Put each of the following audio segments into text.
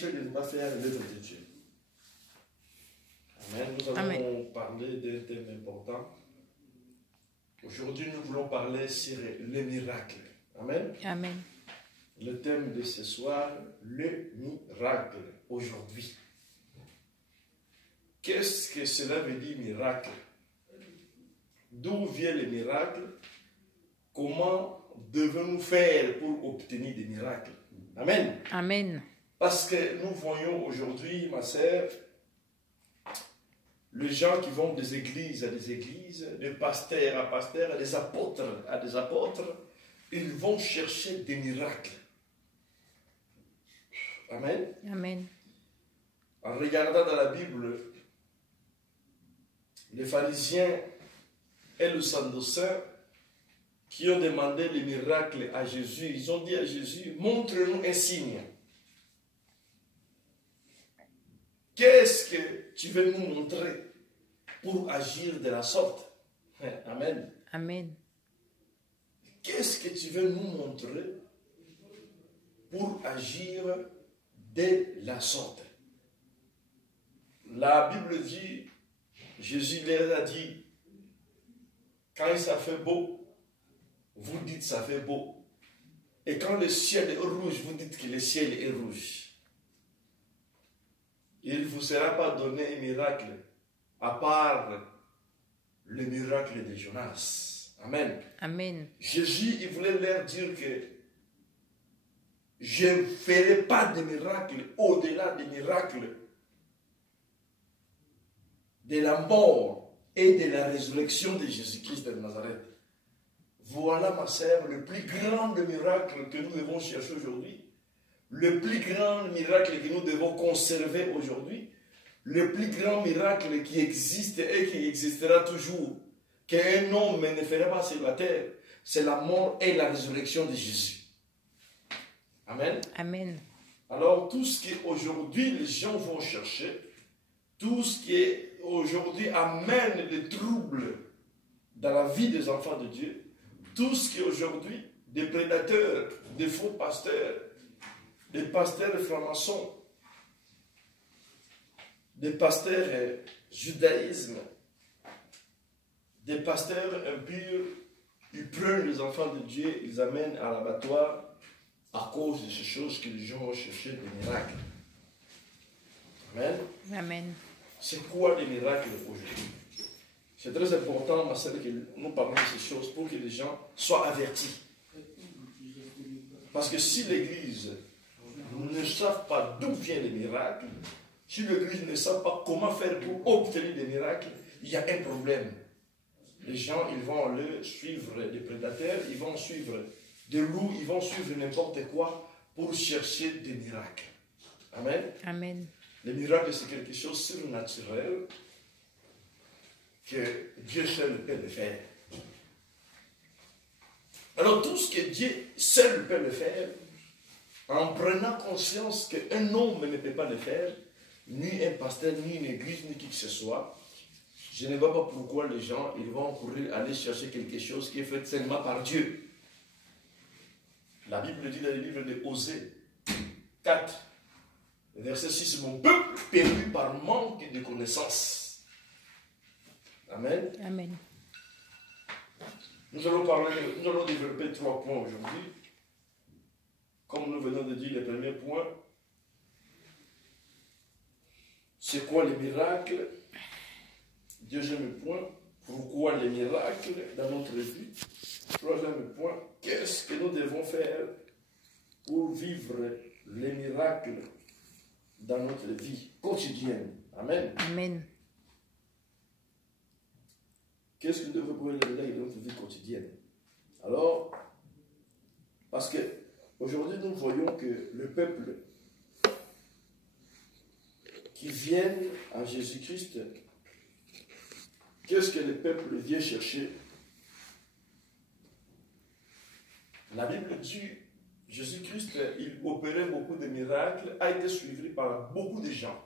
empêcher de ne pas faire l'œuvre de Dieu. Amen. Nous allons parler d'un thème important. Aujourd'hui, nous voulons parler sur les miracles. Amen. Amen. Le thème de ce soir, le miracle, aujourd'hui. Qu'est-ce que cela veut dire miracle? D'où vient le miracle? Comment devons-nous faire pour obtenir des miracles? Amen. Amen. Parce que nous voyons aujourd'hui, ma sœur, les gens qui vont des églises à des églises, de pasteur à pasteur, des apôtres à des apôtres, ils vont chercher des miracles. Amen. Amen. En regardant dans la Bible, les pharisiens et les sadducéens qui ont demandé les miracles à Jésus, ils ont dit à Jésus, montre-nous un signe. Qu'est-ce que tu veux nous montrer pour agir de la sorte? Amen. Amen. Qu'est-ce que tu veux nous montrer pour agir de la sorte? La Bible dit, Jésus leur a dit, quand ça fait beau, vous dites ça fait beau. Et quand le ciel est rouge, vous dites que le ciel est rouge. Il ne vous sera pas donné un miracle, à part le miracle de Jonas. Amen. Amen. Jésus, il voulait leur dire que je ne ferai pas de miracle au-delà des miracles de la mort et de la résurrection de Jésus-Christ de Nazareth. Voilà, ma sœur, le plus grand miracle que nous devons chercher aujourd'hui, le plus grand miracle que nous devons conserver aujourd'hui, le plus grand miracle qui existe et qui existera toujours, qu'un homme ne fera pas sur la terre, c'est la mort et la résurrection de Jésus. Amen. Amen. Alors, tout ce qu'aujourd'hui les gens vont chercher, tout ce qui aujourd'hui amène les troubles dans la vie des enfants de Dieu, tout ce qui aujourd'hui, des prédateurs, des faux pasteurs, des pasteurs francs-maçons, des pasteurs judaïsme, des pasteurs impurs, ils prennent les enfants de Dieu, ils amènent à l'abattoir à cause de ces choses que les gens ont cherché, des miracles. Amen. Amen. C'est quoi les miracles aujourd'hui? C'est très important, ma sœur, que nous parlons de ces choses pour que les gens soient avertis. Parce que si l'Église ne savent pas d'où viennent les miracles, si l'Église ne sait pas comment faire pour obtenir des miracles, il y a un problème. Les gens, ils vont aller suivre des prédateurs, ils vont suivre des loups, ils vont suivre n'importe quoi pour chercher des miracles. Amen. Amen. Les miracles, c'est quelque chose de surnaturel que Dieu seul peut le faire. Alors tout ce que Dieu seul peut le faire, en prenant conscience qu'un homme ne peut pas le faire, ni un pasteur, ni une église, ni qui que ce soit, je ne vois pas pourquoi les gens ils vont courir aller chercher quelque chose qui est fait seulement par Dieu. La Bible dit dans le livre de Osée 4, verset 6, mon peuple perdu par manque de connaissances. Amen. Amen. Nous allons développer 3 points aujourd'hui. Comme nous venons de dire, le premier point, c'est quoi les miracles? Deuxième point, pourquoi les miracles dans notre vie? Troisième point, qu'est-ce que nous devons faire pour vivre les miracles dans notre vie quotidienne? Amen. Amen. Qu'est-ce que nous devons pour les miracles dans notre vie quotidienne? Alors, parce que aujourd'hui nous voyons que le peuple qui vient à Jésus-Christ, qu'est-ce que le peuple vient chercher? La Bible dit, Jésus-Christ, il opérait beaucoup de miracles, a été suivi par beaucoup de gens.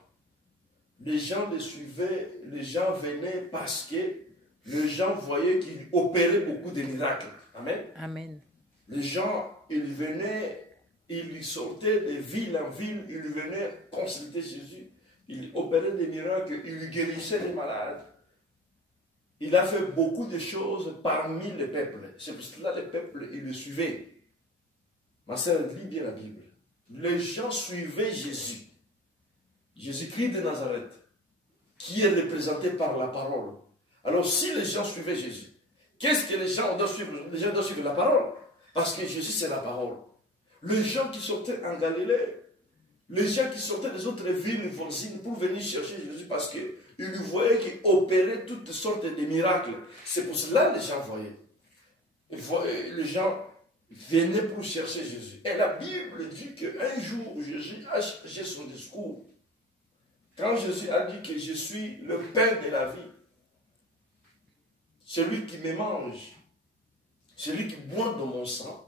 Les gens le suivaient, les gens venaient parce que les gens voyaient qu'il opérait beaucoup de miracles. Amen. Amen. Les gens, ils venaient il sortait de ville en ville, il venait consulter Jésus, il opérait des miracles, il guérissait les malades. Il a fait beaucoup de choses parmi le peuple. C'est pour cela que le peuple, il le suivait. Ma sœur, lis bien la Bible. Les gens suivaient Jésus. Jésus-Christ de Nazareth, qui est représenté par la parole. Alors, si les gens suivaient Jésus, qu'est-ce que les gens doivent suivre? Les gens doivent suivre la parole. Parce que Jésus, c'est la parole. Les gens qui sortaient en Galilée, les gens qui sortaient des autres villes voisines pour venir chercher Jésus parce qu'ils voyaient qu'il opérait toutes sortes de miracles. C'est pour cela que les gens voyaient. Les gens venaient pour chercher Jésus. Et la Bible dit qu'un jour, Jésus a changé son discours. Quand Jésus a dit que je suis le pain de la vie, celui qui me mange, celui qui boit de mon sang,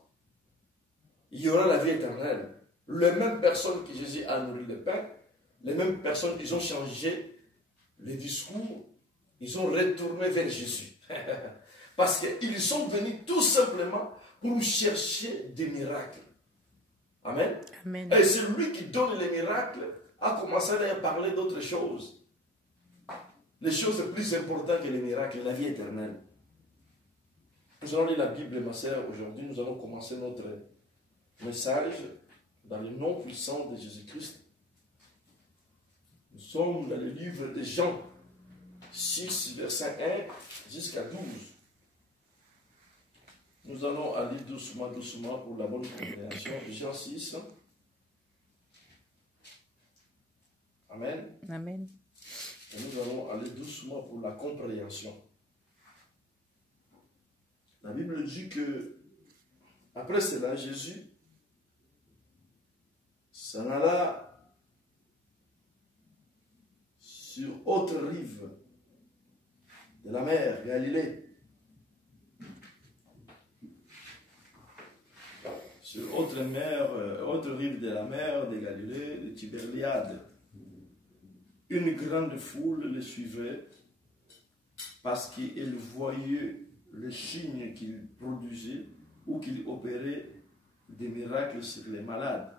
il y aura la vie éternelle. Les mêmes personnes que Jésus a nourri le pain, les mêmes personnes, ils ont changé le discours, ils ont retourné vers Jésus. Parce qu'ils sont venus tout simplement pour chercher des miracles. Amen. Amen. Et celui qui donne les miracles a commencé à parler d'autres choses. Les choses plus importantes que les miracles, la vie éternelle. Nous allons lire la Bible, ma sœur. Aujourd'hui, nous allons commencer notre message dans le nom puissant de Jésus-Christ. Nous sommes dans le livre de Jean 6, verset 1 jusqu'à 12. Nous allons aller doucement, doucement pour la bonne compréhension. Jean 6. Amen. Amen. Et nous allons aller doucement pour la compréhension. La Bible dit que, après cela, Jésus s'en alla sur autre rive de la mer, Galilée. Sur autre rive de la mer de Galilée, de Tibériade. Une grande foule le suivait parce qu'il voyait les signes qu'il produisait ou qu'il opérait des miracles sur les malades.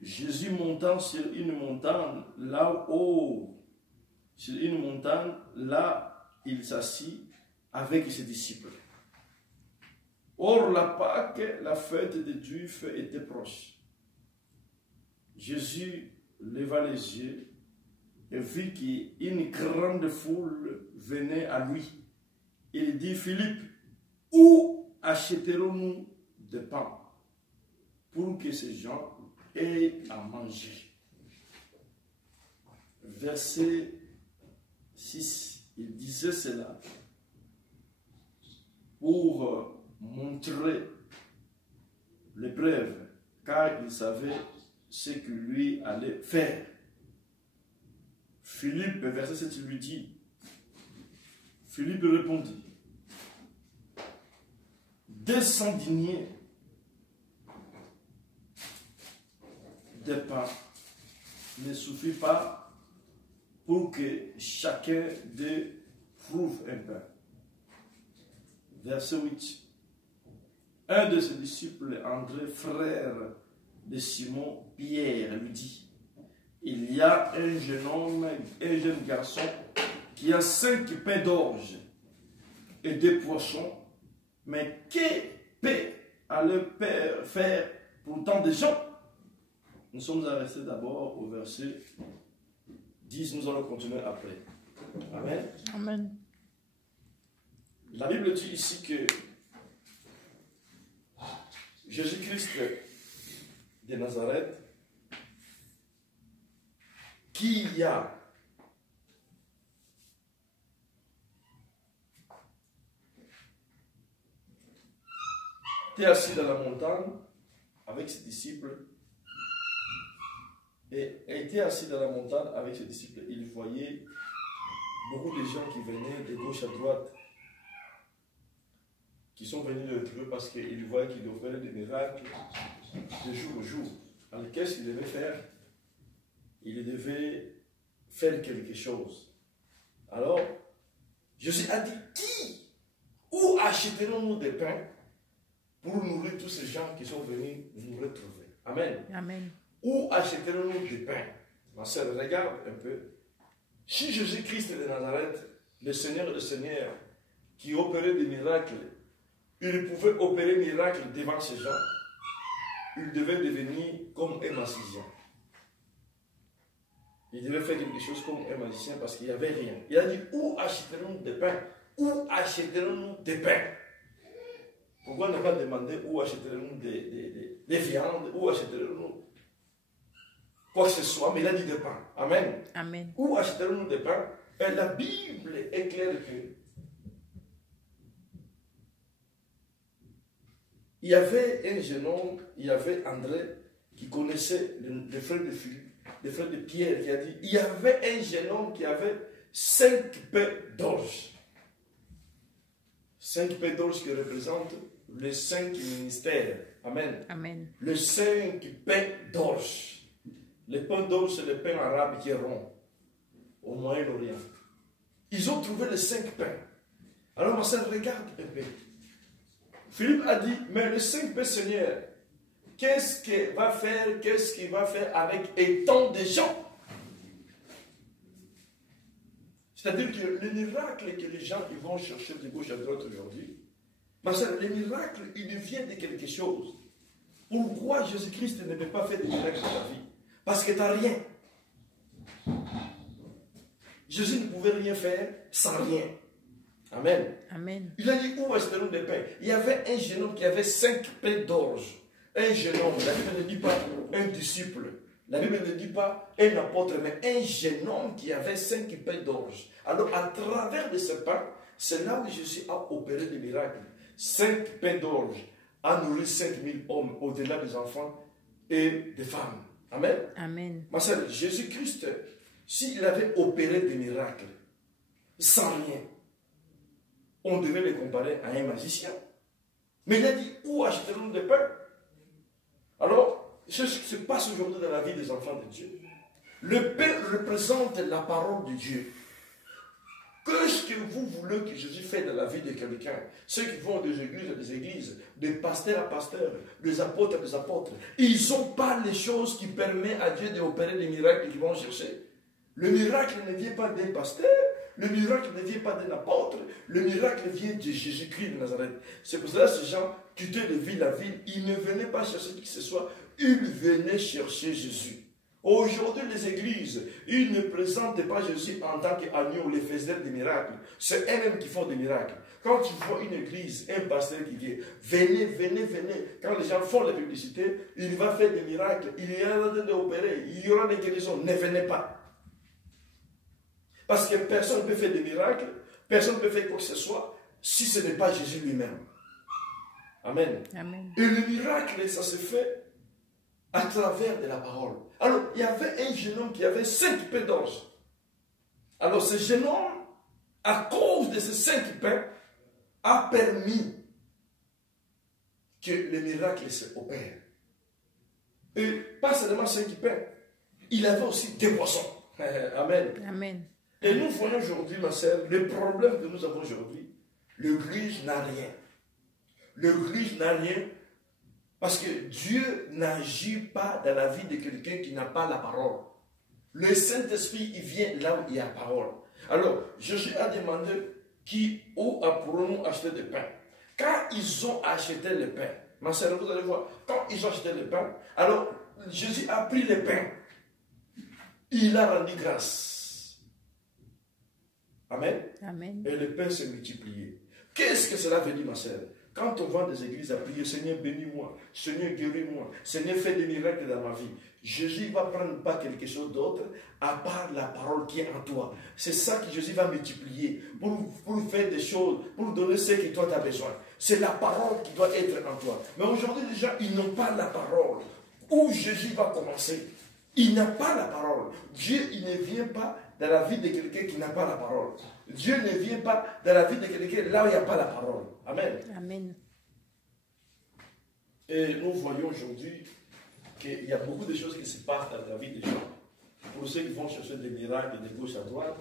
Jésus montant sur une montagne, là il s'assit avec ses disciples. Or, la Pâque, la fête des Juifs, était proche. Jésus leva les yeux et vit qu'une grande foule venait à lui. Il dit, Philippe, où achèterons-nous de pain pour que ces gens aient à manger? Verset 6, il disait cela pour montrer l'épreuve, car il savait ce que lui allait faire. Philippe, verset 7, lui dit, Philippe répondit, descends dîner de pain ne suffit pas pour que chacun d'eux trouve un pain. Verset 8. Un de ses disciples, André, frère de Simon Pierre, lui dit, il y a un jeune garçon qui a 5 pains d'orge et 2 poissons, mais que peut aller faire pour tant de gens? Nous sommes restés d'abord au verset 10, nous allons continuer après. Amen. Amen. La Bible dit ici que Jésus-Christ de Nazareth, qui a été assis dans la montagne avec ses disciples, et était assis dans la montagne avec ses disciples, il voyait beaucoup de gens qui venaient de gauche à droite, qui sont venus le trouver parce qu'ils voyaient qu'il opérait des miracles de jour au jour. Alors qu'est-ce qu'il devait faire? Il devait faire quelque chose. Alors, Jésus a dit, où achèterons-nous des pains pour nourrir tous ces gens qui sont venus nous retrouver? Amen. Amen. Où achèterons-nous du pain? Ma sœur, regarde un peu. Si Jésus-Christ de Nazareth, le Seigneur qui opérait des miracles, il pouvait opérer des miracles devant ces gens, il devait devenir comme un magicien. Il devait faire quelque chose comme un magicien parce qu'il n'y avait rien. Il a dit, où achèterons-nous des pains? Où achèterons-nous des pains? Pourquoi ne pas demander où achèterons-nous des viandes? Où achèterons-nous quoi que ce soit? Mais il a dit des pains. Amen. Amen. Où achèterons-nous des pains? Et la Bible est claire que il y avait un jeune homme, il y avait André, qui connaissait les frères de Philippe, les frères de Pierre, qui a dit, il y avait un jeune homme qui avait 5 pains d'orge. 5 pains d'orge qui représentent les 5 ministères. Amen. Amen. Les 5 pains d'orge. Le pain d'orge, c'est le pain arabe qui est rond, au Moyen-Orient. Ils ont trouvé les 5 pains. Alors, ma sœur, regarde un peu. Philippe a dit, mais les 5 pains, Seigneur, qu'est-ce qu'il va faire avec autant de gens? C'est-à-dire que les miracles que les gens ils vont chercher de gauche à droite aujourd'hui, ma sœur, les miracles, ils viennent de quelque chose. Pourquoi Jésus-Christ ne peut pas faire des miracles dans ta vie? Parce que tu n'as rien. Jésus ne pouvait rien faire sans rien. Amen. Amen. Il a dit, où est-ce que nous des pains? Il y avait un jeune homme qui avait 5 pains d'orge. Un jeune homme, la Bible ne dit pas un disciple. La Bible ne dit pas un apôtre, mais un jeune homme qui avait 5 pains d'orge. Alors, à travers de ce pain, c'est là où Jésus a opéré des miracles. 5 pains d'orge a nourri 5000 hommes au-delà des enfants et des femmes. Amen. Amen. Ma sœur, Jésus-Christ, s'il avait opéré des miracles sans rien, on devait les comparer à un magicien. Mais il a dit, où achèterons-nous des pains? Alors, c'est ce qui se passe aujourd'hui dans la vie des enfants de Dieu. Le pain représente la parole de Dieu. Qu'est-ce que vous voulez que Jésus fasse dans la vie de quelqu'un? Ceux qui vont des églises à des églises, des pasteurs à pasteurs, des apôtres à des apôtres, ils n'ont pas les choses qui permettent à Dieu d'opérer les miracles qu'ils vont chercher. Le miracle ne vient pas d'un pasteur, le miracle ne vient pas d'un apôtre, le miracle vient de Jésus-Christ de Nazareth. C'est pour cela que ces gens quittaient de ville à ville, ils ne venaient pas chercher qui que ce soit, ils venaient chercher Jésus. Aujourd'hui, les églises, ils ne présentent pas Jésus en tant qu'agneau, les faiseurs des miracles. C'est eux-mêmes qui font des miracles. Quand tu vois une église, un pasteur qui dit, venez, venez, venez. Quand les gens font la publicité, il va faire des miracles, il y aura des opérer, il y aura des guérisons. Ne venez pas. Parce que personne ne peut faire des miracles, personne ne peut faire quoi que ce soit, si ce n'est pas Jésus lui-même. Amen. Amen. Et le miracle, ça se fait à travers de la parole. Alors, il y avait un jeune homme qui avait 5 pains d'orge. Alors, ce jeune homme, à cause de ces 5 pains, a permis que le miracle s'opère. Et pas seulement 5 pains, il avait aussi 2 poissons. Amen. Amen. Et nous voyons aujourd'hui, ma sœur, le problème que nous avons aujourd'hui, l'Église n'a rien. L'Église n'a rien parce que Dieu n'agit pas dans la vie de quelqu'un qui n'a pas la parole. Le Saint-Esprit, il vient là où il y a la parole. Alors, Jésus a demandé où pourrons-nous acheter du pain? Quand ils ont acheté le pain, ma sœur, vous allez voir, quand ils ont acheté le pain, alors Jésus a pris le pain. Il a rendu grâce. Amen. Amen. Et le pain s'est multiplié. Qu'est-ce que cela veut dire, ma sœur? Quand on va des églises à prier, Seigneur, bénis-moi, Seigneur, guéris-moi, Seigneur, fais des miracles dans ma vie. Jésus ne va prendre pas quelque chose d'autre à part la parole qui est en toi. C'est ça que Jésus va multiplier pour faire des choses, pour donner ce que toi tu as besoin. C'est la parole qui doit être en toi. Mais aujourd'hui, les gens, ils n'ont pas la parole. Où Jésus va commencer? Il n'a pas la parole. Dieu, il ne vient pas dans la vie de quelqu'un qui n'a pas la parole. Dieu ne vient pas dans la vie de quelqu'un là où il n'y a pas la parole. Amen. Amen. Et nous voyons aujourd'hui qu'il y a beaucoup de choses qui se passent dans la vie des gens. Pour ceux qui vont chercher des miracles de gauche à droite,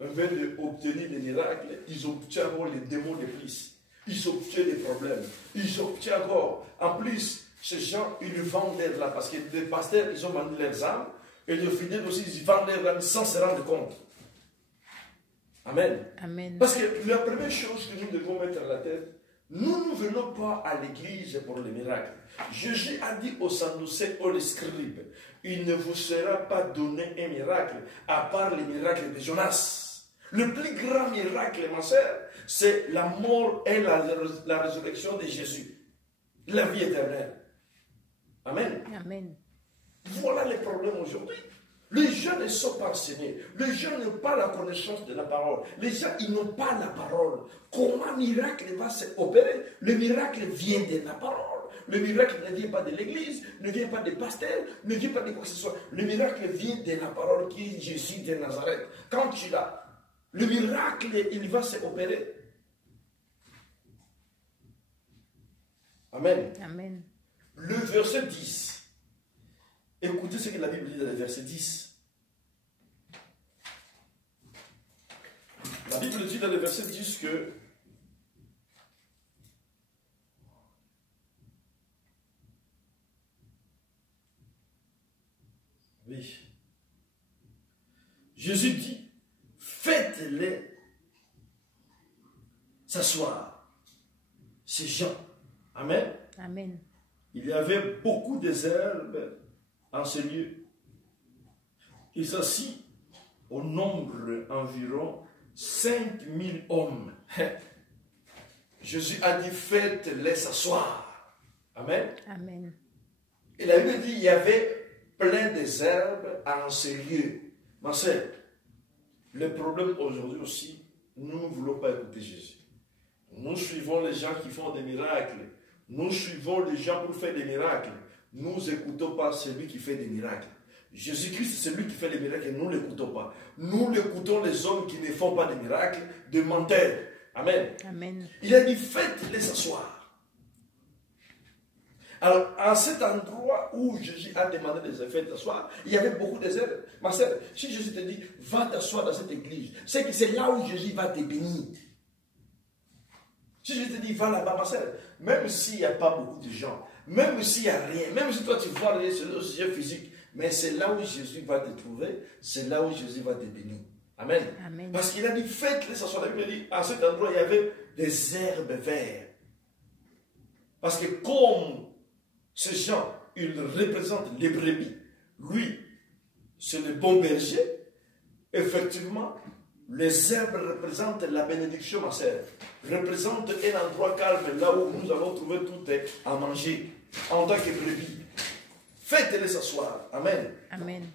au lieu d'obtenir des miracles, ils obtiennent encore les démons de plus. Ils obtiennent des problèmes. Ils obtiennent encore. En plus, ces gens, ils vendent là, parce que les pasteurs, ils ont vendu leurs âmes, et les fidèles aussi, ils vendent leurs âmes sans se rendre compte. Amen. Amen. Parce que la première chose que nous devons mettre à la tête, nous ne venons pas à l'église pour les miracles. Jésus a dit aux Sadducéens, aux scribes, il ne vous sera pas donné un miracle, à part les miracles de Jonas. Le plus grand miracle, ma sœur, c'est la mort et la résurrection de Jésus. La vie éternelle. Amen. Amen. Voilà les problèmes aujourd'hui. Les gens ne sont pas enseignés. Les gens n'ont pas la connaissance de la parole. Les gens, ils n'ont pas la parole. Comment un miracle va s'opérer? Le miracle vient de la parole. Le miracle ne vient pas de l'église, ne vient pas des pasteurs, ne vient pas de quoi que ce soit. Le miracle vient de la parole qui est Jésus de Nazareth. Quand tu l'as, le miracle, il va s'opérer. Amen. Amen. Le verset 10. Écoutez ce que la Bible dit dans le verset 10. La Bible dit dans le verset 10 que oui. Jésus dit, faites-les s'asseoir. Ces gens. Amen. Amen. Il y avait beaucoup d'herbes en ce lieu. Il s'assit au nombre environ 5000 hommes. Jésus a dit, faites-les s'asseoir. Amen. Amen. Et la Bible dit, il y avait plein de herbes en ce lieu. Ma sœur, le problème aujourd'hui aussi, nous ne voulons pas écouter Jésus. Nous suivons les gens qui font des miracles. Nous suivons les gens pour faire des miracles. Nous n'écoutons pas celui qui fait des miracles. Jésus-Christ, c'est celui qui fait les miracles et nous ne l'écoutons pas. Nous l'écoutons les hommes qui ne font pas de miracles, de menteurs. Amen. Amen. Il a dit, faites-les s'asseoir. Alors, à cet endroit où Jésus a demandé de les faire t'asseoir, il y avait beaucoup de herbes. Ma sœur, si Jésus te dit, va t'asseoir dans cette église, c'est que c'est là où Jésus va te bénir. Si Jésus te dit, va là-bas, ma sœur, même s'il n'y a pas beaucoup de gens, même s'il n'y a rien, même si toi tu vois rien sur le sujet physique, mais c'est là où Jésus va te trouver, c'est là où Jésus va te bénir. Amen. Amen. Parce qu'il a dit, faites-les s'asseoir. La Bible dit, à cet endroit, il y avait des herbes vertes. Parce que comme ces gens, ils représentent les brebis, lui, c'est le bon berger, effectivement, les herbes représentent la bénédiction, ma sœur, représentent un endroit calme, là où nous allons trouver tout à manger, en tant que brebis. Faites-les s'asseoir. Amen. Amen.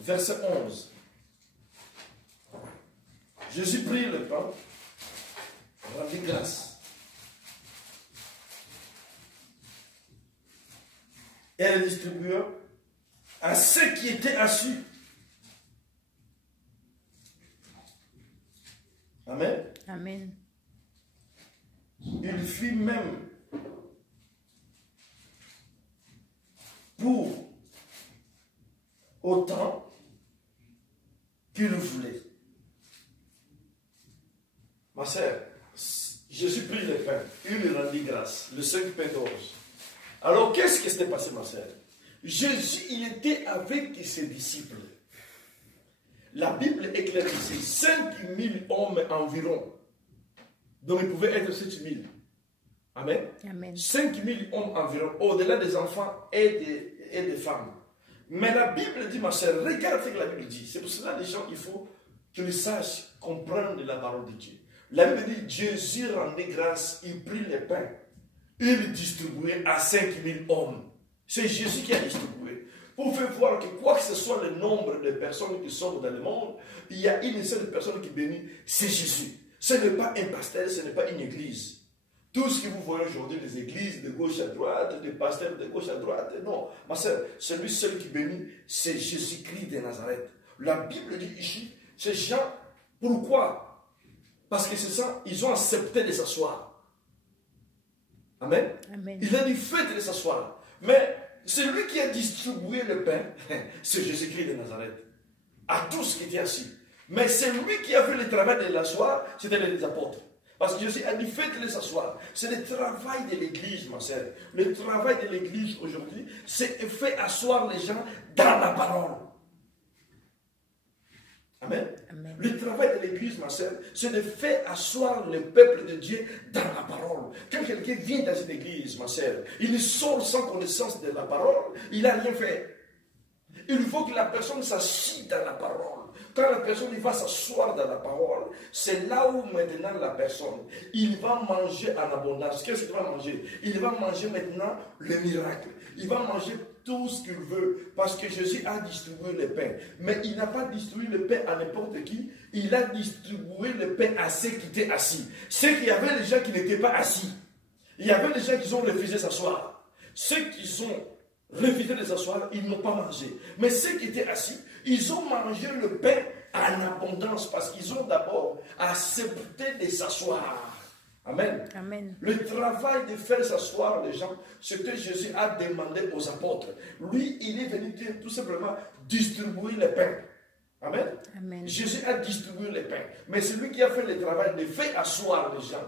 Verset 11. Jésus prit le pain, rendit grâce. Et le distribua à ceux qui étaient assis. Amen. Amen. Il fit même pour autant qu'il voulait. Ma sœur, Jésus prit le pain, il lui rendit grâce, le 5 pains d'orge. Alors, qu'est-ce qui s'était passé, ma sœur? Jésus, il était avec ses disciples. La Bible éclaire ici 5000 hommes environ. Donc, il pouvait être 7000. Amen. Amen. 5000 hommes environ, au-delà des enfants et des femmes. Mais la Bible dit, ma sœur, regarde ce que la Bible dit. C'est pour cela que les gens, il faut qu'ils sachent comprendre la parole de Dieu. La Bible dit, Jésus rendait grâce, il prit le pain. Il distribuait à 5000 hommes. C'est Jésus qui a distribué. Pour faire voir que quoi que ce soit le nombre de personnes qui sont dans le monde, il y a une seule personne qui bénit, c'est Jésus. Ce n'est pas un pasteur, ce n'est pas une église. Tout ce que vous voyez aujourd'hui, les églises de gauche à droite, les pasteurs de gauche à droite, non. Ma soeur, celui seul qui bénit, c'est Jésus-Christ de Nazareth. La Bible dit ici, ces gens, pourquoi? Parce que c'est ça, ils ont accepté de s'asseoir. Amen. Amen. Il a dit, faites de s'asseoir. Mais celui qui a distribué le pain, c'est Jésus-Christ de Nazareth. À tous qui étaient assis. Mais celui qui a fait le travail de l'asseoir, c'était les apôtres. Parce que Jésus a dit, faites-les s'asseoir. C'est le travail de l'Église, ma sœur. Le travail de l'Église aujourd'hui, c'est faire asseoir les gens dans la parole. Amen. Amen. Le travail de l'Église, ma sœur, c'est de faire asseoir le peuple de Dieu dans la parole. Quand quelqu'un vient dans une église, ma sœur, il sort sans connaissance de la parole, il n'a rien fait. Il faut que la personne s'assied dans la parole. Quand la personne va s'asseoir dans la parole, c'est là où maintenant la personne, il va manger en abondance. Qu'est-ce qu'il va manger? Il va manger maintenant le miracle. Il va manger tout ce qu'il veut, parce que Jésus a distribué le pain. Mais il n'a pas distribué le pain à n'importe qui, il a distribué le pain à ceux qui étaient assis. Ceux qui avaient les gens qui n'étaient pas assis. Il y avait des gens qui ont refusé de s'asseoir. Ceux qui ont refusé de s'asseoir, ils n'ont pas mangé. Mais ceux qui étaient assis, ils ont mangé le pain en abondance, parce qu'ils ont d'abord accepté de s'asseoir. Amen. Amen. Le travail de faire s'asseoir les gens, ce que Jésus a demandé aux apôtres. Lui, il est venu tout simplement distribuer le pain. Amen. Amen. Jésus a distribué le pain. Mais celui qui a fait le travail de faire asseoir les gens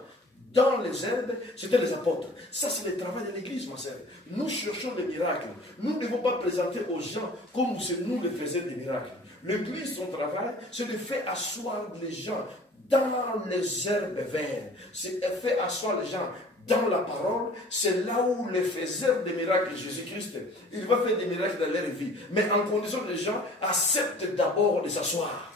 dans les herbes, c'était les apôtres. Ça, c'est le travail de l'Église, ma sœur. Nous cherchons les miracles. Nous ne devons pas présenter aux gens comme nous les faisions des miracles. L'Église, son travail, c'est de faire asseoir les gens dans les herbes vertes. C'est de faire asseoir les gens dans la parole. C'est là où les faiseurs des miracles, Jésus-Christ, il va faire des miracles dans leur vie. Mais en condition que les gens acceptent d'abord de s'asseoir.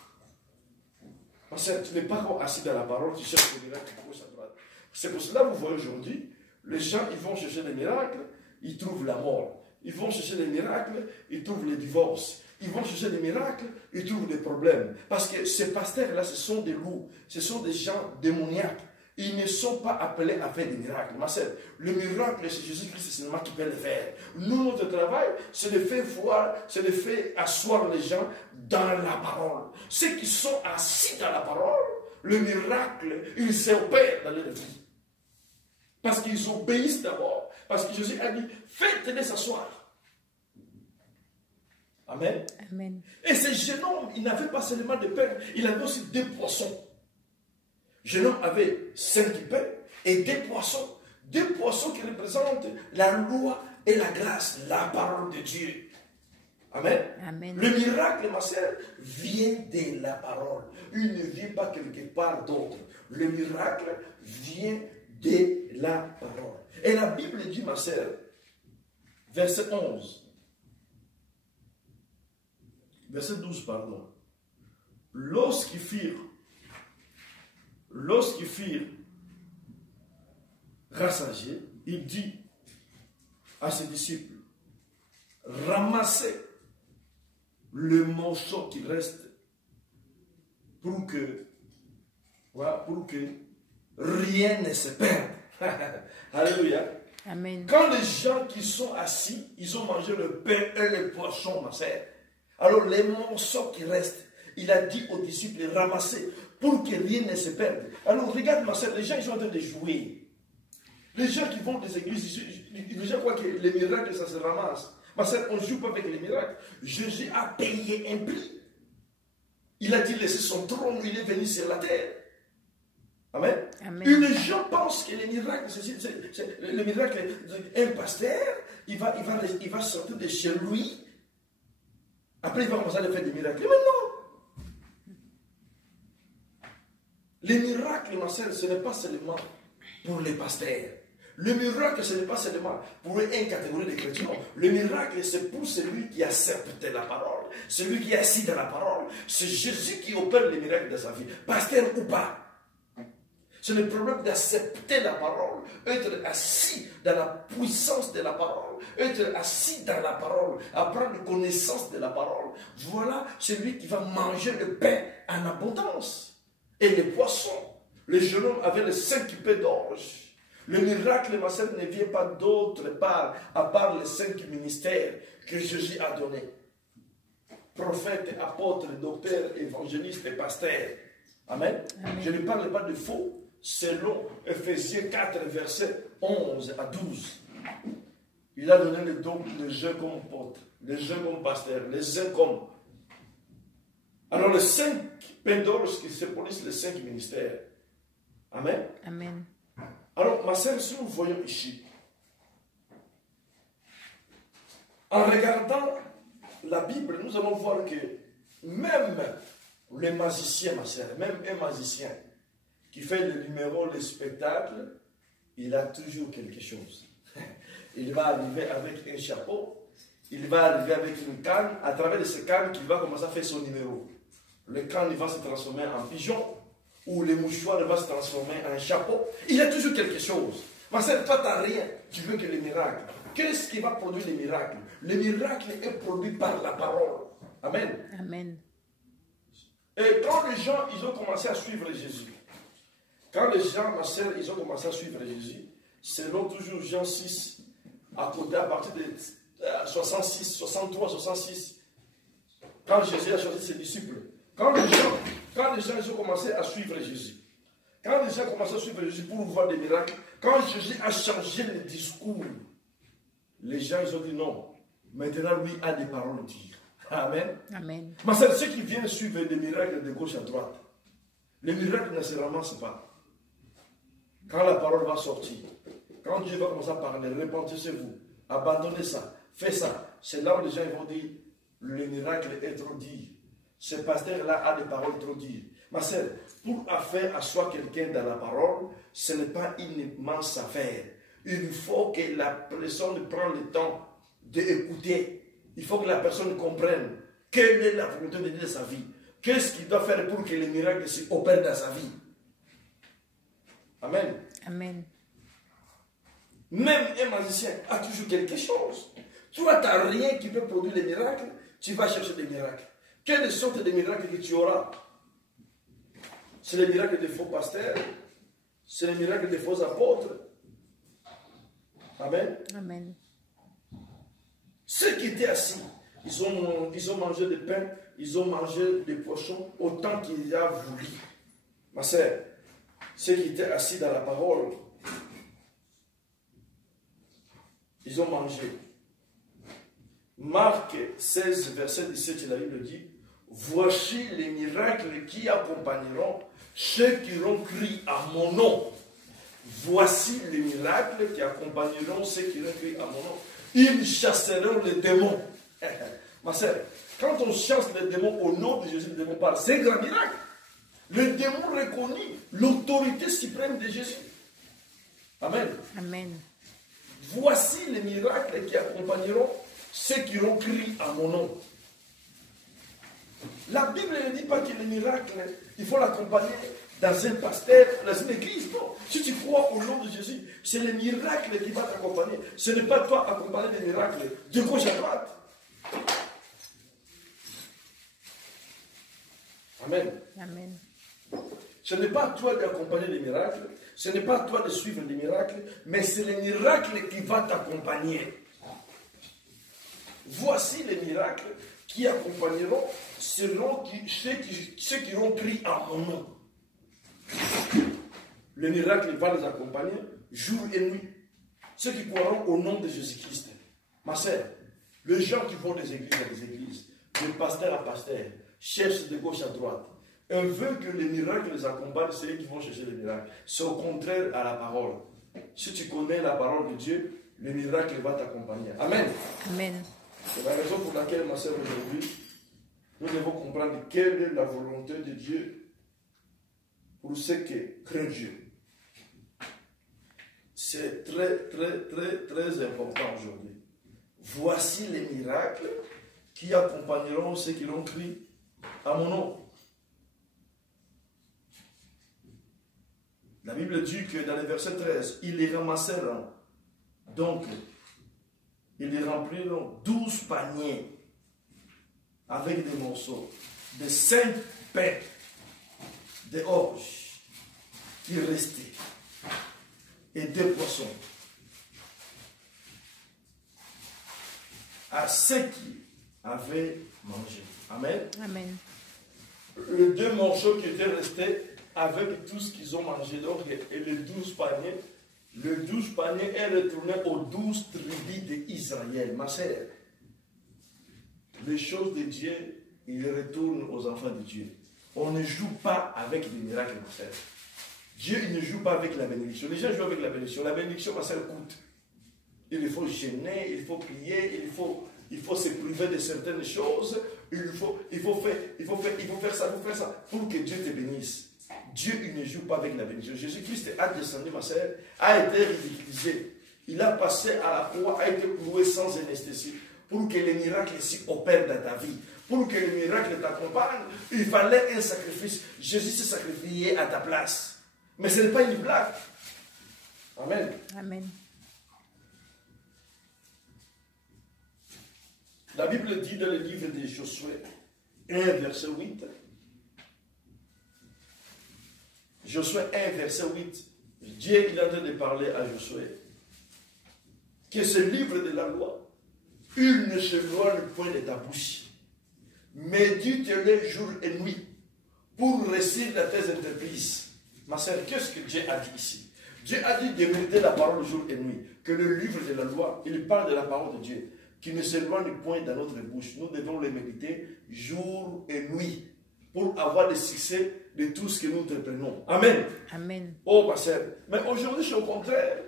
Parce que tu n'es pas assis dans la parole, tu cherches des miracles gauche à droite. C'est pour cela que vous voyez aujourd'hui, les gens, ils vont chercher des miracles, ils trouvent la mort. Ils vont chercher des miracles, ils trouvent le divorce. Ils vont chercher des miracles, ils trouvent des problèmes. Parce que ces pasteurs-là, ce sont des loups, ce sont des gens démoniaques. Ils ne sont pas appelés à faire des miracles. Ma sœur, le miracle, c'est Jésus-Christ seulement qui peut le faire. Nous, notre travail, c'est de faire voir, c'est de faire asseoir les gens dans la parole. Ceux qui sont assis dans la parole, le miracle, il s'opère dans leur vie. Parce qu'ils obéissent d'abord. Parce que Jésus a dit, faites-les s'asseoir. Amen. Amen. Et ce jeune homme, il n'avait pas seulement de pain, il avait aussi 2 poissons. Le jeune homme avait 5 pains et 2 poissons. 2 poissons qui représentent la loi et la grâce, la parole de Dieu. Amen. Amen. Le miracle, ma sœur, vient de la parole. Il ne vient pas quelque part d'autre. Le miracle vient de la parole. Et la Bible dit, ma sœur, verset 11. Verset 12, pardon. Lorsqu'ils firent rassasiés, il dit à ses disciples, ramassez le morceau qui reste pour que rien ne se perde. Alléluia. Amen. Quand les gens qui sont assis, ils ont mangé le pain et le poisson, ma sœur, alors les morceaux qui restent, il a dit aux disciples de ramasser pour que rien ne se perde. Alors regarde, ma sœur, les gens ils sont en train de jouer. Les gens qui vont des églises, les gens croient que les miracles ça se ramasse. Ma sœur, on ne joue pas avec les miracles. Jésus a payé un prix. Il a dit laisser son trône, il est venu sur la terre. Amen. Amen. Et les gens pensent que les miracles, le miracle, un pasteur, il va sortir de chez lui. Après, il va commencer à faire des miracles. Mais non! Les miracles, ma sœur, ce n'est pas seulement pour les pasteurs. Le miracle, ce n'est pas seulement pour une catégorie de chrétiens. Le miracle, c'est pour celui qui accepte la parole, celui qui est assis dans la parole. C'est Jésus qui opère les miracles dans sa vie, pasteur ou pas. C'est le problème d'accepter la parole, être assis dans la puissance de la parole, être assis dans la parole, apprendre connaissance de la parole. Voilà celui qui va manger le pain en abondance. Et les poissons, le jeune homme avait les 5 pains d'orge. Le miracle, ma sœur, ne vient pas d'autre part, à part les 5 ministères que Jésus a donnés. Prophète, apôtre, docteur, évangéliste et pasteur. Amen. Amen. Je ne parle pas de faux. Selon Ephésiens 4, versets 11 à 12. Il a donné le don les uns comme apôtres, les uns comme pasteurs, les uns comme... Alors les 5 pains d'orge qui symbolisent les 5 ministères. Amen. Amen. Alors, ma sœur, si nous voyons ici, en regardant la Bible, nous allons voir que même le magicien, ma sœur, même un magicien qui fait le numéro, le spectacle, il a toujours quelque chose. Il va arriver avec un chapeau, il va arriver avec une canne, à travers ce canne qu'il va commencer à faire son numéro. Le canne il va se transformer en pigeon, ou le mouchoir va se transformer en chapeau. Il y a toujours quelque chose. Ma sœur, toi, tu n'as rien. Tu veux que les miracles. Qu'est-ce qui va produire les miracles? Le miracle est produit par la parole. Amen. Amen. Et quand les gens, ils ont commencé à suivre Jésus, quand les gens, ma sœur, ils ont commencé à suivre Jésus, selon toujours Jean 6, à côté, à partir de 66, 63, 66, quand Jésus a choisi ses disciples, quand les gens ils ont commencé à suivre Jésus, quand les gens ont commencé à suivre Jésus pour voir des miracles, quand Jésus a changé le discours, les gens ils ont dit non, maintenant lui a des paroles à dire. Amen. Amen. Mais c'est ceux qui viennent suivre des miracles de gauche à droite. Les miracles ne se ramassent pas. Quand la parole va sortir, quand Dieu va commencer à parler, repentez-vous, abandonnez ça, faites ça. C'est là où les gens vont dire, le miracle est trop dit. Ce pasteur-là a des paroles trop dites. Ma sœur, pour faire asseoir quelqu'un dans la parole, ce n'est pas une immense affaire. Il faut que la personne prenne le temps d'écouter. Il faut que la personne comprenne quelle est la volonté de Dieu de sa vie. Qu'est-ce qu'il doit faire pour que les miracles s'opèrent dans sa vie. Amen. Amen. Même un magicien a toujours quelque chose. Toi, tu n'as rien qui peut produire les miracles, tu vas chercher des miracles. Quelles sortes de miracles que tu auras? C'est les miracles des faux pasteurs, c'est les miracles des faux apôtres. Amen. Amen. Ceux qui étaient assis, ils ont mangé des pains, ils ont mangé des poissons autant qu'il y a voulu. Ma sœur, ceux qui étaient assis dans la parole, ils ont mangé. Marc 16, verset 17, la Bible dit, voici les miracles qui accompagneront ceux qui auront cru à mon nom. Voici les miracles qui accompagneront ceux qui auront cru à mon nom. Ils chasseront les démons. Ma sœur, quand on chasse les démons au nom de Jésus, les démons parlent. C'est un grand miracle. Le démon reconnaît l'autorité suprême de Jésus. Amen. Amen. Voici les miracles qui accompagneront ceux qui auront cru à mon nom. La Bible ne dit pas que les miracles, il faut l'accompagner dans un pasteur, dans une église. Non. Si tu crois au nom de Jésus, c'est le miracle qui va t'accompagner. Ce n'est pas toi accompagner des miracles de gauche à droite. Amen. Amen. Ce n'est pas à toi d'accompagner les miracles, ce n'est pas à toi de suivre les miracles, mais c'est le miracle qui va t'accompagner. Voici les miracles qui accompagneront ceux qui auront pris à mon nom. Le miracle va les accompagner jour et nuit. Ceux qui croiront au nom de Jésus-Christ. Ma sœur, les gens qui vont des églises à des églises, de pasteur à pasteur, cherchent de gauche à droite. On veut que les miracles les accompagnent, c'est eux qui vont chercher les miracles. C'est au contraire à la parole. Si tu connais la parole de Dieu, le miracle va t'accompagner. Amen. Amen. C'est la raison pour laquelle, ma sœur, aujourd'hui, nous devons comprendre quelle est la volonté de Dieu pour ceux qui craignent Dieu. C'est très, très, très, très important aujourd'hui. Voici les miracles qui accompagneront ceux qui l'ont cru à mon nom. La Bible dit que dans le verset 13, ils les ramassèrent. Donc, ils les rempliront 12 paniers avec des morceaux de 5 pains, des orges qui restaient et 2 poissons. À ceux qui avaient mangé. Amen. Amen. Les 2 morceaux qui étaient restés avec tout ce qu'ils ont mangé d'orge et les 12 paniers. Le 12 paniers est retourné aux 12 tribus d'Israël. Ma sœur, les choses de Dieu, ils retournent aux enfants de Dieu. On ne joue pas avec des miracles, ma sœur. Dieu, il ne joue pas avec la bénédiction. Les gens jouent avec la bénédiction. La bénédiction, ça coûte. Il faut gêner, il faut prier, il faut se priver de certaines choses. Il faut faire ça pour que Dieu te bénisse. Dieu, il ne joue pas avec la bénédiction. Jésus-Christ a descendu, ma sœur, a été ridiculisé. Il a passé à la croix, a été cloué sans anesthésie. Pour que les miracles s'y opèrent dans ta vie. Pour que les miracles t'accompagnent, il fallait un sacrifice. Jésus s'est sacrifié à ta place. Mais ce n'est pas une blague. Amen. Amen. La Bible dit dans le livre de Josué 1, verset 8. Josué 1, verset 8. Dieu, il est en train de parler à Josué. Que ce livre de la loi, il ne s'éloigne point de ta bouche. Médite-le jour et nuit pour réussir dans tes entreprises. Ma sœur, qu'est-ce que Dieu a dit ici? Dieu a dit de méditer la parole jour et nuit. Que le livre de la loi, il parle de la parole de Dieu, qui ne s'éloigne point dans notre bouche. Nous devons le méditer jour et nuit pour avoir le succès de tout ce que nous entreprenons. Amen. Amen. Oh, ma sœur. Mais aujourd'hui, c'est au contraire.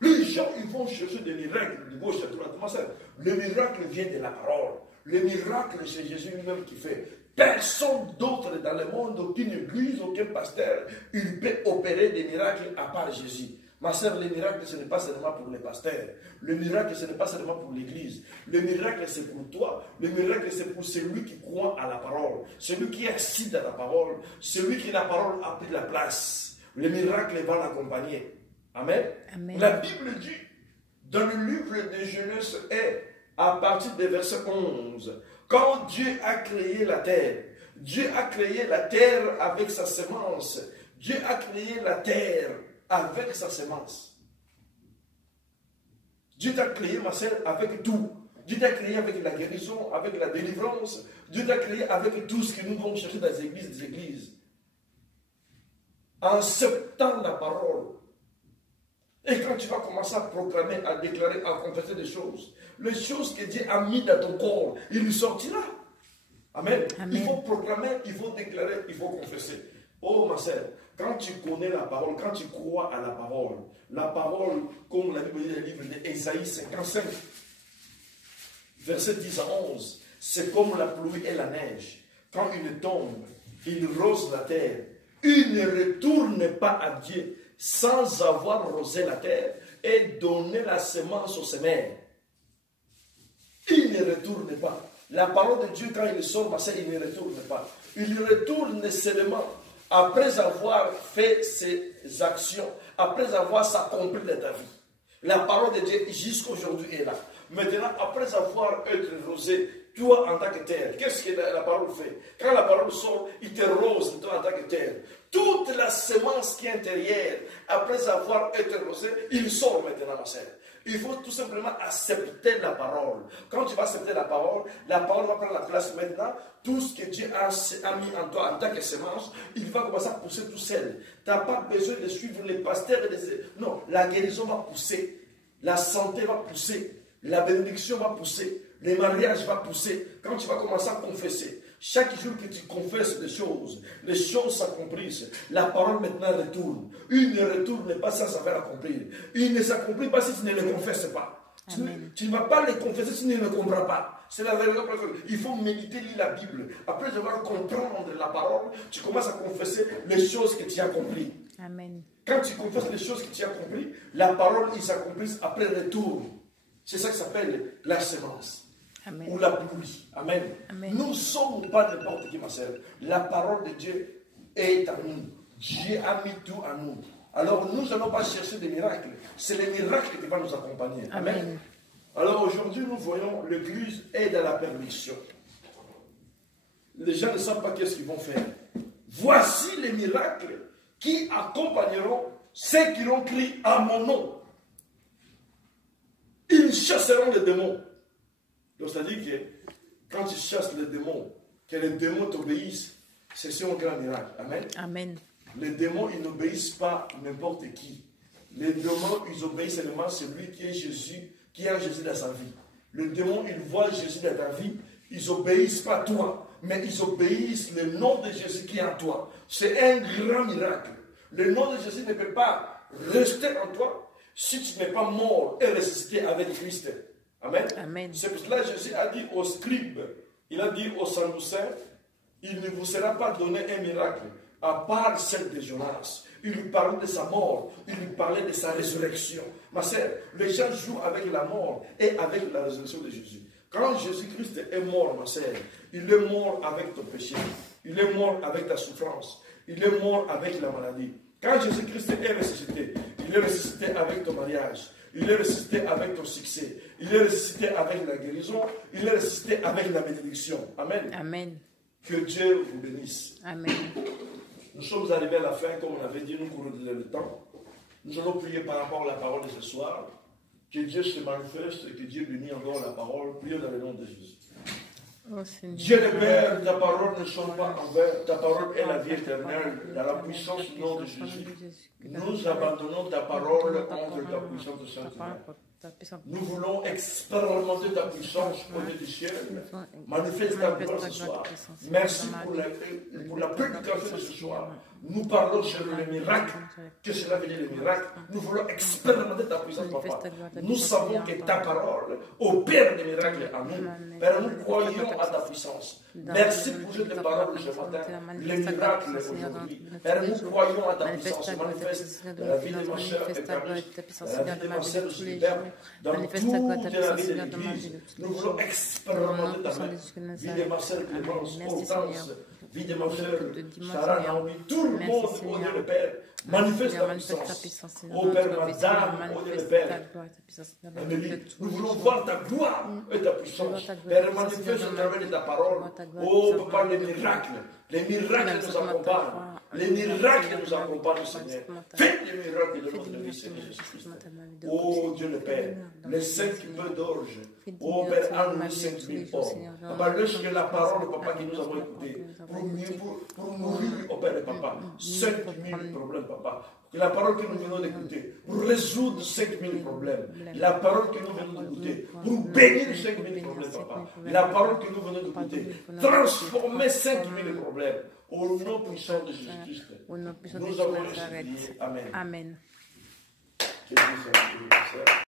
Les gens, ils vont chercher des miracles de gauche à droite. Ma sœur, le miracle vient de la parole. Le miracle, c'est Jésus lui-même qui fait. Personne d'autre dans le monde, aucune église, aucun pasteur, il peut opérer des miracles à part Jésus. Ma sœur, le miracle, ce n'est pas seulement pour les pasteurs. Le miracle, ce n'est pas seulement pour l'église. Le miracle, c'est pour toi. Le miracle, c'est pour celui qui croit à la parole. Celui qui est assis dans la parole. Celui qui, la parole, a pris la place. Le miracle va l'accompagner. Amen. Amen. La Bible dit, dans le livre de Genèse, à partir du verset 11, quand Dieu a créé la terre, Dieu a créé la terre avec sa semence. Dieu a créé la terre avec sa semence. Dieu t'a créé, ma sœur, avec tout. Dieu t'a créé avec la guérison, avec la délivrance. Dieu t'a créé avec tout ce que nous vont chercher dans les églises. En acceptant la parole. Et quand tu vas commencer à proclamer, à déclarer, à confesser des choses, les choses que Dieu a mis dans ton corps, il lui sortira. Amen. Amen. Il faut proclamer, il faut déclarer, il faut confesser. Oh ma sœur, quand tu connais la parole, quand tu crois à la parole, comme la Bible dit dans le livre d'Ésaïe 55, verset 10 à 11, c'est comme la pluie et la neige. Quand il tombe, il rose la terre. Il ne retourne pas à Dieu sans avoir rosé la terre et donné la semence aux semeurs. Il ne retourne pas. La parole de Dieu, quand il sort, ma sœur, il ne retourne pas. Il retourne seulement après avoir fait ses actions, après avoir s'accompli de ta vie. La parole de Dieu jusqu'aujourd'hui est là. Maintenant, après avoir été rosé, toi en tant que terre, qu'est-ce que la parole fait? Quand la parole sort, il te rose, toi en tant que terre. Toute la semence qui est intérieure, après avoir été rosé, il sort maintenant, ma sœur. Il faut tout simplement accepter la parole. Quand tu vas accepter la parole va prendre la place maintenant. Tout ce que Dieu a mis en toi en tant que semence, il va commencer à pousser tout seul. Tu n'as pas besoin de suivre les pasteurs. Non, la guérison va pousser. La santé va pousser. La bénédiction va pousser. Le mariage va pousser. Quand tu vas commencer à confesser. Chaque jour que tu confesses des choses, les choses s'accomplissent. La parole maintenant retourne. Il ne retourne pas sans savoir accomplir. Il ne s'accomplit pas si tu ne le confesses pas. Tu ne vas pas le confesser si tu ne le comprends pas. C'est la vérité. Il faut méditer, lire la Bible. Après devoir comprendre la parole, tu commences à confesser les choses que tu as accomplies. Amen. Quand tu confesses les choses que tu as accomplies, la parole, il s'accomplisse après retour. C'est ça qui s'appelle la semence. Amen. Ou la pluie. Amen. Amen. Nous ne sommes pas n'importe qui, ma sœur. La parole de Dieu est à nous. Dieu a mis tout à nous. Alors nous n'allons pas chercher des miracles. C'est les miracles qui vont nous accompagner. Amen. Amen. Alors aujourd'hui, nous voyons l'Église est dans la permission. Les gens ne savent pas qu'est-ce qu'ils vont faire. Voici les miracles qui accompagneront ceux qui l'ont crié à mon nom. Ils chasseront les démons. Donc, c'est-à-dire que quand tu chasses les démons, que les démons t'obéissent, c'est un grand miracle. Amen. Amen. Les démons, ils n'obéissent pas n'importe qui. Les démons, ils obéissent seulement celui qui est Jésus, qui a Jésus dans sa vie. Les démons, ils voient Jésus dans ta vie, ils n'obéissent pas toi, mais ils obéissent le nom de Jésus qui est en toi. C'est un grand miracle. Le nom de Jésus ne peut pas rester en toi si tu n'es pas mort et ressuscité avec Christ. Amen. Amen. C'est pour cela que Jésus a dit aux scribes, il a dit aux Sadducéens, il ne vous sera pas donné un miracle, à part celle de Jonas. Il lui parlait de sa mort, il lui parlait de sa résurrection. Ma sœur, les gens jouent avec la mort et avec la résurrection de Jésus. Quand Jésus-Christ est mort, ma sœur, il est mort avec ton péché, il est mort avec ta souffrance, il est mort avec la maladie. Quand Jésus-Christ est ressuscité, il est ressuscité avec ton mariage, il est ressuscité avec ton succès, il est ressuscité avec la guérison, il est ressuscité avec la bénédiction. Amen. Amen. Que Dieu vous bénisse. Amen. Nous sommes arrivés à la fin, comme on avait dit, nous courons le temps. Nous allons prier par rapport à la parole de ce soir. Que Dieu se manifeste et que Dieu bénisse encore la parole. Prions dans le nom de Jésus. Oh, Seigneur. Dieu le Père, ta parole ne sonne pas en vain. Ta parole est la vie éternelle. Dans la puissance du nom de Jésus, nous abandonnons ta parole entre ta puissance de Saint-Esprit. Nous voulons expérimenter ta puissance au Dieu du ciel. Manifeste ta gloire ce soir. Merci pour la prédication de ce soir. Nous parlons sur le miracle. Que cela veut dire le miracle. Nous voulons expérimenter ta puissance, papa. Nous savons que ta parole opère des miracles en nous. Père, nous croyons à ta puissance. Merci pour cette parole de ce matin. Les miracles aujourd'hui. Père, nous croyons à ta puissance. Manifeste dans la vie de ma soeur Écariste, dans la vie de ma soeur Gilbert, dans toute la vie de l'Église. Nous voulons expérimenter ta main. Vie de ma soeur Clémence, Hortense, vie de ma soeur Sarah, Naomi, tout le monde, oh Dieu le Père, manifeste ta puissance. Oh Père, Madame, oh Dieu le Père, Amélie, nous voulons voir ta gloire et ta puissance. Père, manifeste au travers de ta parole. Oh Papa, les miracles nous accompagnent. Les miracles nous accompagnent, Seigneur. Fais des miracles de notre vie, Seigneur Jésus-Christ. Oh Dieu le Père, les 5 peu d'orge. Oh Père, envoie 5 000 hommes. Papa, lorsque la parole, Papa, que nous avons écoutée, pour nourrir, oh Père et Papa, 5 000 problèmes, Papa. La parole que nous venons d'écouter, pour résoudre 5 000 problèmes. La parole que nous venons d'écouter, pour bénir 5 000 problèmes, Papa. La parole que nous venons d'écouter, transformer 5 000 problèmes. Au nom puissant de Jésus-Christ, nous avons reçu. Amen. Amen. Que Dieu soit béni.